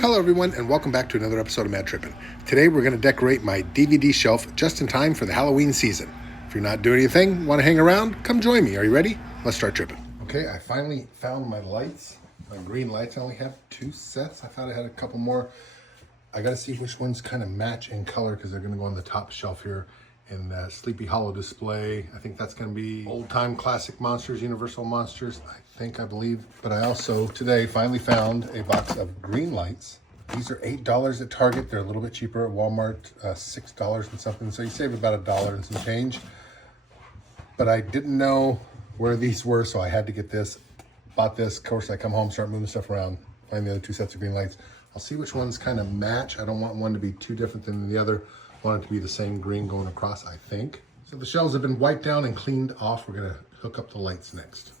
Hello everyone, and welcome back to another episode of Mad Trippin'. Today we're going to decorate my DVD shelf just in time for the Halloween season. If you're not doing anything, want to hang around, come join me. Are you ready? Let's start tripping. Okay, I finally found my lights, my green lights. I only have 2 sets. I thought I had a couple more. I got to see which ones kind of match in color because they're going to go on the top shelf here in the Sleepy Hollow display. I think that's going to be old-time classic monsters, Universal monsters, I believe. But I also today finally found a box of green lights. These are $8 at Target. They're a little bit cheaper at Walmart, $6 and something. So you save about $1 and some change. But I didn't know where these were, so I had to get this. Bought this. Of course, I come home, start moving stuff around, find the other 2 sets of green lights. I'll see which ones kind of match. I don't want one to be too different than the other. I want it to be the same green going across, I think. So the shelves have been wiped down and cleaned off. We're gonna hook up the lights next.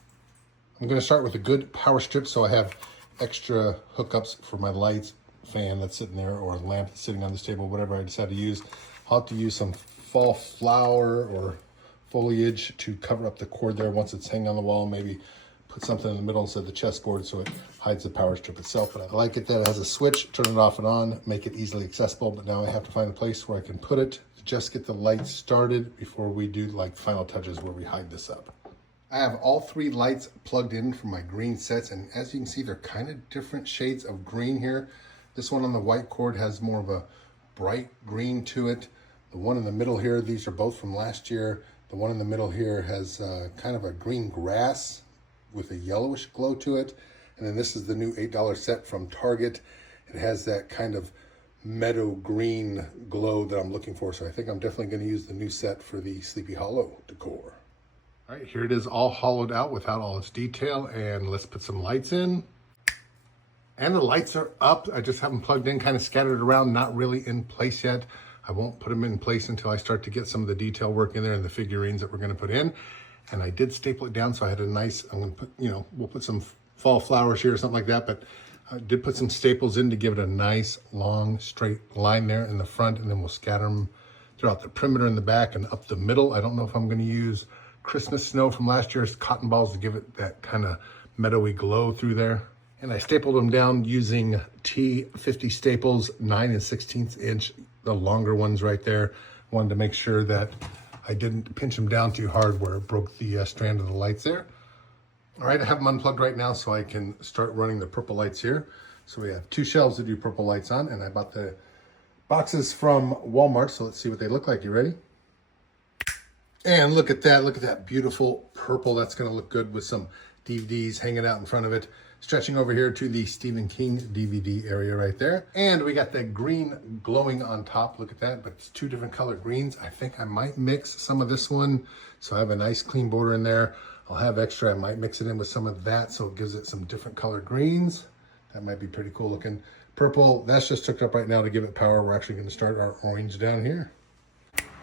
I'm gonna start with a good power strip so I have extra hookups for my lights, fan that's sitting there, or a lamp that's sitting on this table, whatever I decide to use. I'll have to use some fall flower or foliage to cover up the cord there once it's hanging on the wall. Maybe put something in the middle instead of the chessboard so it hides the power strip itself. But I like it that it has a switch, turn it off and on, make it easily accessible. But now I have to find a place where I can put it to just get the lights started before we do like final touches where we hide this up. I have all 3 lights plugged in for my green sets, and as you can see, they're kind of different shades of green here. This one on the white cord has more of a bright green to it. The one in the middle here, these are both from last year. The one in the middle here has kind of a green grass with a yellowish glow to it. And then this is the new $8 set from Target. It has that kind of meadow green glow that I'm looking for. So I think I'm definitely going to use the new set for the Sleepy Hollow decor. All right, here it is all hollowed out without all its detail. And let's put some lights in. And the lights are up. I just have them plugged in, kind of scattered around, not really in place yet. I won't put them in place until I start to get some of the detail work in there and the figurines that we're going to put in. And I did staple it down, so I had a nice, I'm going to put, we'll put some fall flowers here or something like that, but I did put some staples in to give it a nice, long, straight line there in the front, and then we'll scatter them throughout the perimeter in the back and up the middle. I don't know if I'm going to use Christmas snow from last year's cotton balls to give it that kind of meadowy glow through there. And I stapled them down using T50 staples, 9 1/16 inch, the longer ones right there. Wanted to make sure that I didn't pinch them down too hard where it broke the strand of the lights there. All right, I have them unplugged right now so I can start running the purple lights here. So we have 2 shelves to do purple lights on, and I bought the boxes from Walmart, so let's see what they look like. You ready? And look at that beautiful purple. That's gonna look good with some DVDs hanging out in front of it. Stretching over here to the Stephen King DVD area right there. And we got that green glowing on top. Look at that, but it's 2 different color greens. I think I might mix some of this one. So I have a nice clean border in there. I'll have extra. I might mix it in with some of that so it gives it some different color greens. That might be pretty cool looking. Purple, that's just hooked up right now to give it power. We're actually gonna start our orange down here.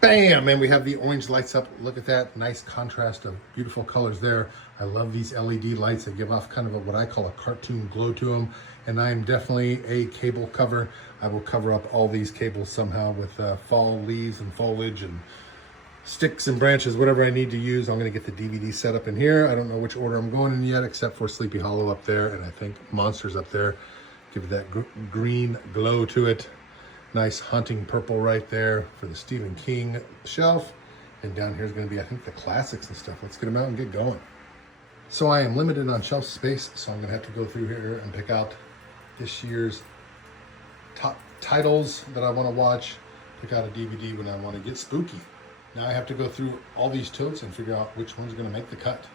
Bam! And we have the orange lights up. Look at that nice contrast of beautiful colors there. I love these LED lights that give off kind of what I call a cartoon glow to them. And I am definitely a cable cover. I will cover up all these cables somehow with fall leaves and foliage and sticks and branches, whatever I need to use. I'm going to get the DVD set up in here. I don't know which order I'm going in yet, except for Sleepy Hollow up there, and I think Monsters up there. Give it that green glow to it. Nice hunting purple right there for the Stephen King shelf. And down here is going to be, I think, the classics and stuff. Let's get them out and get going. So I am limited on shelf space, so I'm going to have to go through here and pick out this year's top titles that I want to watch, pick out a DVD when I want to get spooky. Now I have to go through all these totes and figure out which one's going to make the cut.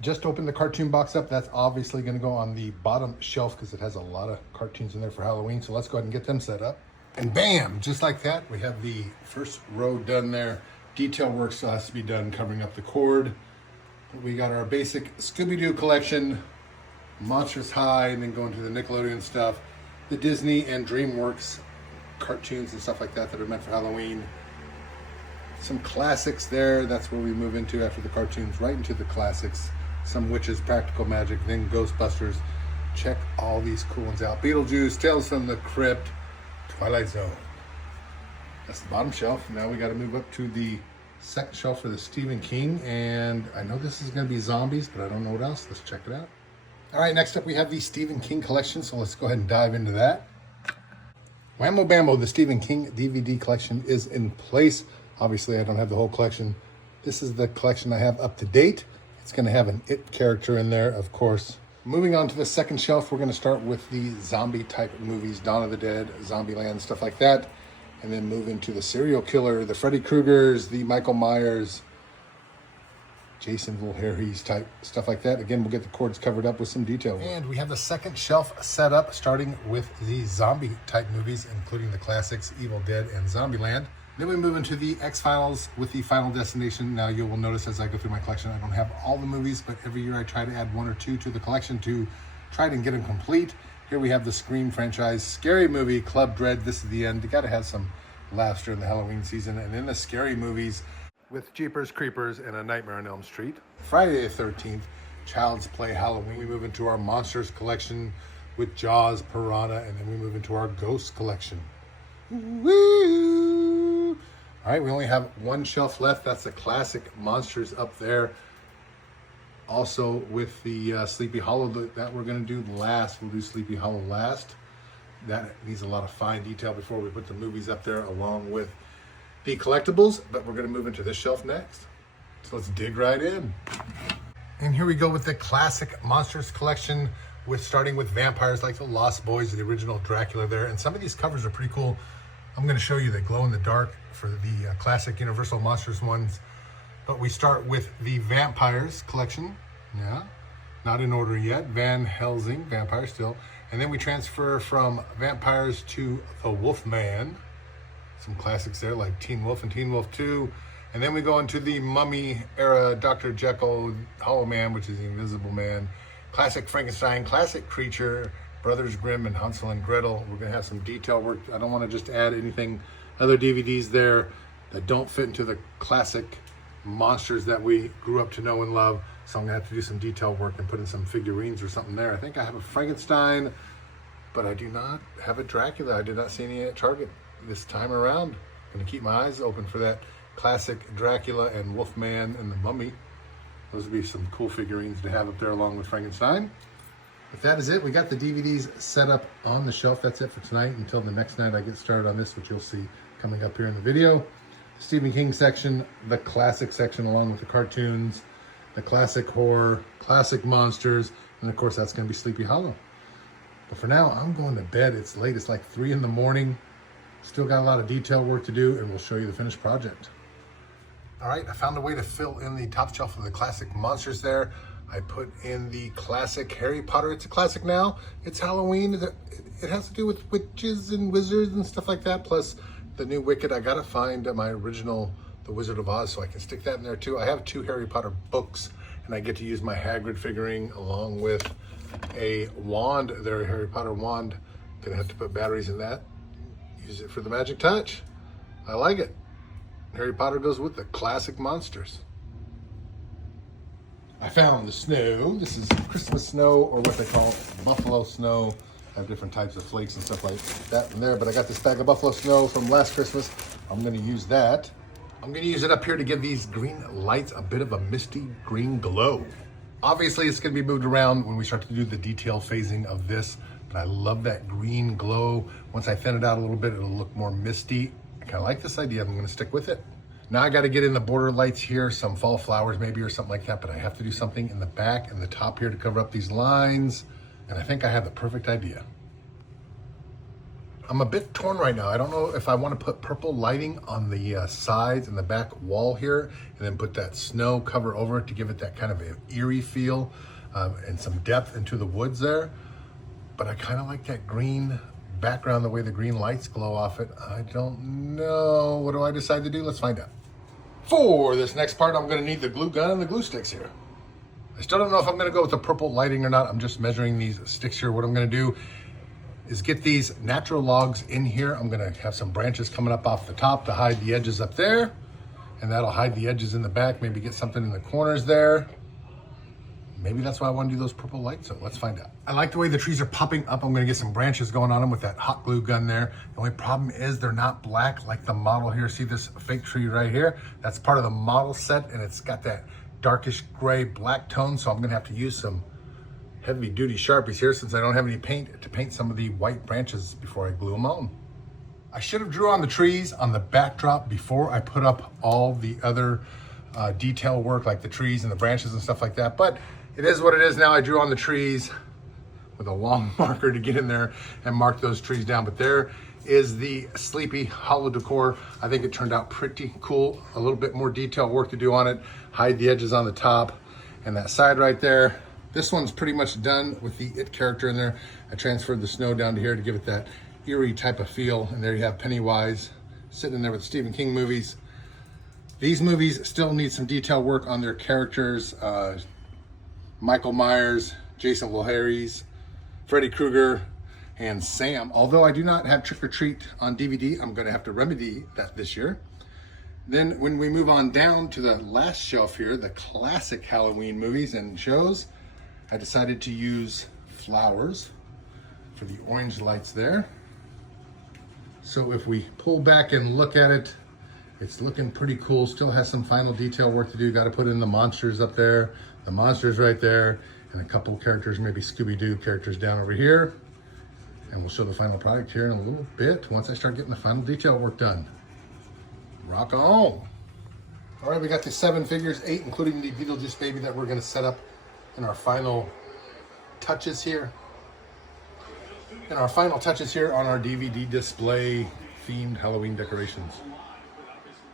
Just opened the cartoon box up. That's obviously going to go on the bottom shelf because it has a lot of cartoons in there for Halloween. So let's go ahead and get them set up. And bam, just like that, we have the first row done there. Detail work still has to be done covering up the cord. We got our basic Scooby-Doo collection, Monsters High, and then going to the Nickelodeon stuff, the Disney and DreamWorks cartoons and stuff like that that are meant for Halloween. Some classics there. That's where we move into after the cartoons, right into the classics. Some Witches, Practical Magic, then Ghostbusters. Check all these cool ones out. Beetlejuice, Tales from the Crypt, Twilight Zone. That's the bottom shelf. Now we got to move up to the second shelf for the Stephen King. And I know this is going to be zombies, but I don't know what else. Let's check it out. All right, next up we have the Stephen King collection, so let's go ahead and dive into that. Whammo Bammo, the Stephen King DVD collection is in place. Obviously, I don't have the whole collection. This is the collection I have up to date. It's going to have an It character in there, of course. Moving on to the second shelf, we're going to start with the zombie type movies, Dawn of the Dead, Zombieland, stuff like that. And then move into the serial killer, the Freddy Kruegers, the Michael Myers, Jason Voorhees type stuff like that. Again, we'll get the cords covered up with some detail. And we have the second shelf set up, starting with the zombie type movies, including the classics Evil Dead and Zombieland. Then we move into the X-Files with the Final Destination. Now you will notice as I go through my collection, I don't have all the movies, but every year I try to add one or two to the collection to try and get them complete. Here we have the Scream franchise, Scary Movie, Club Dread, This Is the End. You gotta have some laughs during the Halloween season. And then the scary movies with Jeepers Creepers and A Nightmare on Elm Street. Friday the 13th, Child's Play Halloween. We move into our Monsters collection with Jaws, Piranha, and then we move into our Ghost collection. Woo! All right, we only have one shelf left. That's the classic Monsters up there. Also with the Sleepy Hollow that we're gonna do last. We'll do Sleepy Hollow last. That needs a lot of fine detail before we put the movies up there along with the collectibles, but we're gonna move into this shelf next. So let's dig right in. And here we go with the classic Monsters collection, with starting with vampires like the Lost Boys, the original Dracula there. And some of these covers are pretty cool. I'm gonna show you the glow in the dark for the classic Universal Monsters ones. But we start with the Vampires collection. Yeah, not in order yet. Van Helsing, vampire still. And then we transfer from vampires to the Wolfman. Some classics there like Teen Wolf and Teen Wolf 2. And then we go into the Mummy era, Dr. Jekyll, Hollow Man, which is the Invisible Man, classic Frankenstein, classic Creature, Brothers Grimm, and Hansel and Gretel. We're going to have some detail work. I don't want to just add anything, other DVDs there that don't fit into the classic monsters that we grew up to know and love. So I'm going to have to do some detail work and put in some figurines or something there. I think I have a Frankenstein, but I do not have a Dracula. I did not see any at Target this time around. Going to keep my eyes open for that classic Dracula and Wolfman and the Mummy. Those would be some cool figurines to have up there along with Frankenstein. If that is it, we got the DVDs set up on the shelf. That's it for tonight until the next night I get started on this, which you'll see coming up here in the video. The Stephen King section, the classic section along with the cartoons, the classic horror, classic monsters, and of course that's going to be Sleepy Hollow. But for now, I'm going to bed. It's late. It's like 3 in the morning. Still got a lot of detail work to do, and we'll show you the finished project. All right, I found a way to fill in the top shelf of the classic monsters there. I put in the classic Harry Potter. It's a classic now. It's Halloween. It has to do with witches and wizards and stuff like that, plus the new Wicked. I gotta find my original The Wizard of Oz so I can stick that in there too. I have 2 Harry Potter books, and I get to use my Hagrid figuring along with a wand there, a Harry Potter wand. Gonna have to put batteries in that. Use it for the magic touch. I like it. Harry Potter goes with the classic monsters. I found the snow. This is Christmas snow, or what they call buffalo snow. I have different types of flakes and stuff like that in there, but I got this bag of buffalo snow from last Christmas. I'm gonna use that. I'm gonna use it up here to give these green lights a bit of a misty green glow. Obviously, it's gonna be moved around when we start to do the detail phasing of this, but I love that green glow. Once I thin it out a little bit, it'll look more misty. I kinda like this idea. I'm gonna stick with it. Now I gotta get in the border lights here, some fall flowers maybe or something like that, but I have to do something in the back and the top here to cover up these lines. And I think I have the perfect idea. I'm a bit torn right now. I don't know if I want to put purple lighting on the sides and the back wall here, and then put that snow cover over it to give it that kind of an eerie feel and some depth into the woods there. But I kind of like that green background, the way the green lights glow off it. I don't know. What do I decide to do? Let's find out. For this next part, I'm going to need the glue gun and the glue sticks here. I still don't know if I'm going to go with the purple lighting or not. I'm just measuring these sticks here. What I'm going to do is get these natural logs in here. I'm going to have some branches coming up off the top to hide the edges up there. And that'll hide the edges in the back. Maybe get something in the corners there. Maybe that's why I want to do those purple lights. So let's find out. I like the way the trees are popping up. I'm going to get some branches going on them with that hot glue gun there. The only problem is they're not black like the model here. See this fake tree right here? That's part of the model set, and it's got that darkish gray black tone. So I'm going to have to use some heavy duty Sharpies here since I don't have any paint to paint some of the white branches before I glue them on. I should have drew on the trees on the backdrop before I put up all the other detail work like the trees and the branches and stuff like that, but it is what it is now. I drew on the trees with a long marker to get in there and mark those trees down. But there is the Sleepy Hollow decor. I think it turned out pretty cool. A little bit more detail work to do on it. Hide the edges on the top and that side right there. This one's pretty much done with the It character in there. I transferred the snow down to here to give it that eerie type of feel. And there you have Pennywise sitting in there with the Stephen King movies. These movies still need some detail work on their characters. Michael Myers, Jason Voorhees, Freddy Krueger, and Sam. Although I do not have Trick or Treat on DVD, I'm gonna have to remedy that this year. Then when we move on down to the last shelf here, the classic Halloween movies and shows, I decided to use flowers for the orange lights there. So if we pull back and look at it, it's looking pretty cool. Still has some final detail work to do. Got to put in the monsters up there, the monsters right there, and a couple characters, maybe Scooby-Doo characters down over here. And we'll show the final product here in a little bit once I start getting the final detail work done. Rock on. All right, we got the 7 figures, 8 including the Beetlejuice baby that we're going to set up in our final touches here. In our final touches here on our DVD display themed Halloween decorations.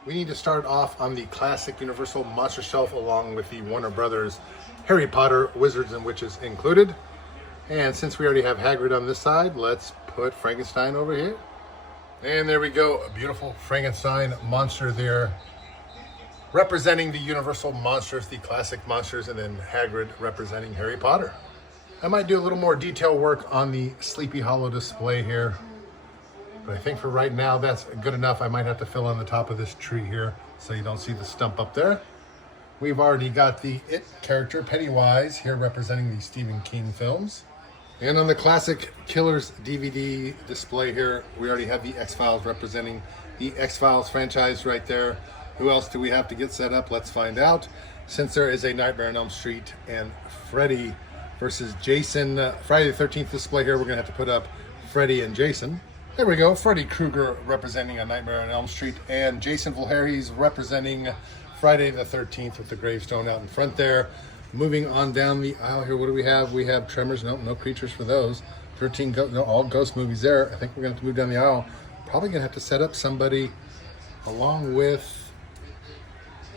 We need to start off on the classic Universal Monster Shelf along with the Warner Brothers Harry Potter Wizards and Witches included. And since we already have Hagrid on this side, let's put Frankenstein over here. And there we go, a beautiful Frankenstein monster there, representing the Universal monsters, the classic monsters, and then Hagrid representing Harry Potter. I might do a little more detail work on the Sleepy Hollow display here, but I think for right now that's good enough. I might have to fill in the top of this tree here so you don't see the stump up there. We've already got the It character, Pennywise, here representing the Stephen King films. And on the classic Killers DVD display here, we already have the X-Files representing the X-Files franchise right there. Who else do we have to get set up? Let's find out. Since there is a Nightmare on Elm Street and Freddy versus Jason Friday the 13th display here, we're going to have to put up Freddy and Jason. There we go, Freddy Krueger representing A Nightmare on Elm Street and Jason Voorhees representing Friday the 13th with the gravestone out in front there. Moving on down the aisle here, what do we have? We have Tremors. Nope, no creatures for those. 13, all ghost movies there. I think we're going to have to move down the aisle. Probably going to have to set up somebody along with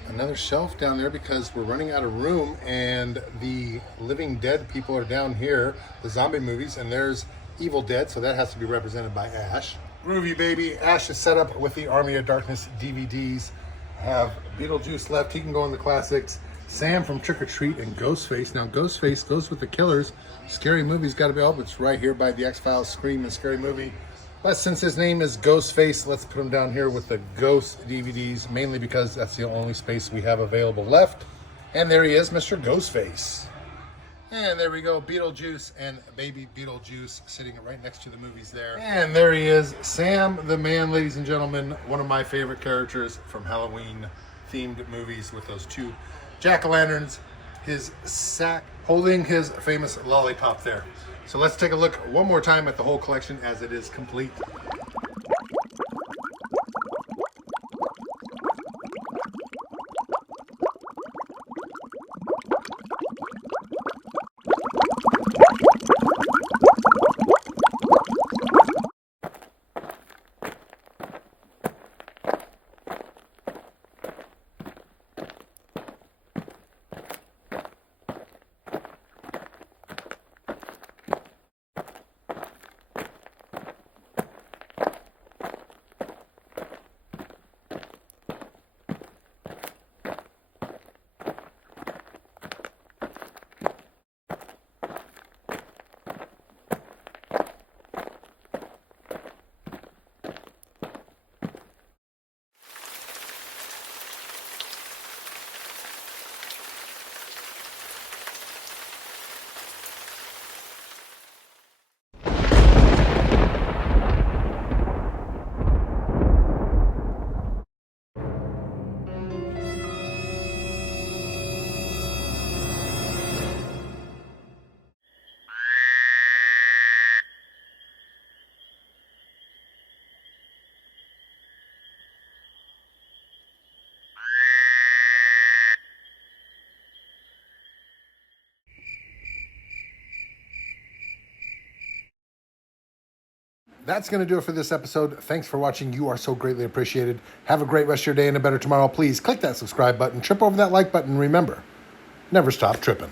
another shelf down there because we're running out of room and the Living Dead people are down here, the zombie movies, and there's Evil Dead, so that has to be represented by Ash. Groovy baby. Ash is set up with the Army of Darkness DVDs. Have Beetlejuice left. He can go in the classics. Sam from Trick or Treat and Ghostface. Now Ghostface goes with the Killers. Scary Movie's got to be up. It's right here by the X-Files, Scream, and Scary Movie. But since his name is Ghostface, let's put him down here with the Ghost DVDs, mainly because that's the only space we have available left. And there he is, Mr. Ghostface. And there we go, Beetlejuice and baby Beetlejuice sitting right next to the movies there. And there he is, Sam the Man, ladies and gentlemen, one of my favorite characters from Halloween-themed movies with those two jack-o'-lanterns, his sack, holding his famous lollipop there. So let's take a look one more time at the whole collection as it is complete. That's going to do it for this episode. Thanks for watching. You are so greatly appreciated. Have a great rest of your day and a better tomorrow. Please click that subscribe button, trip over that like button. Remember, never stop tripping.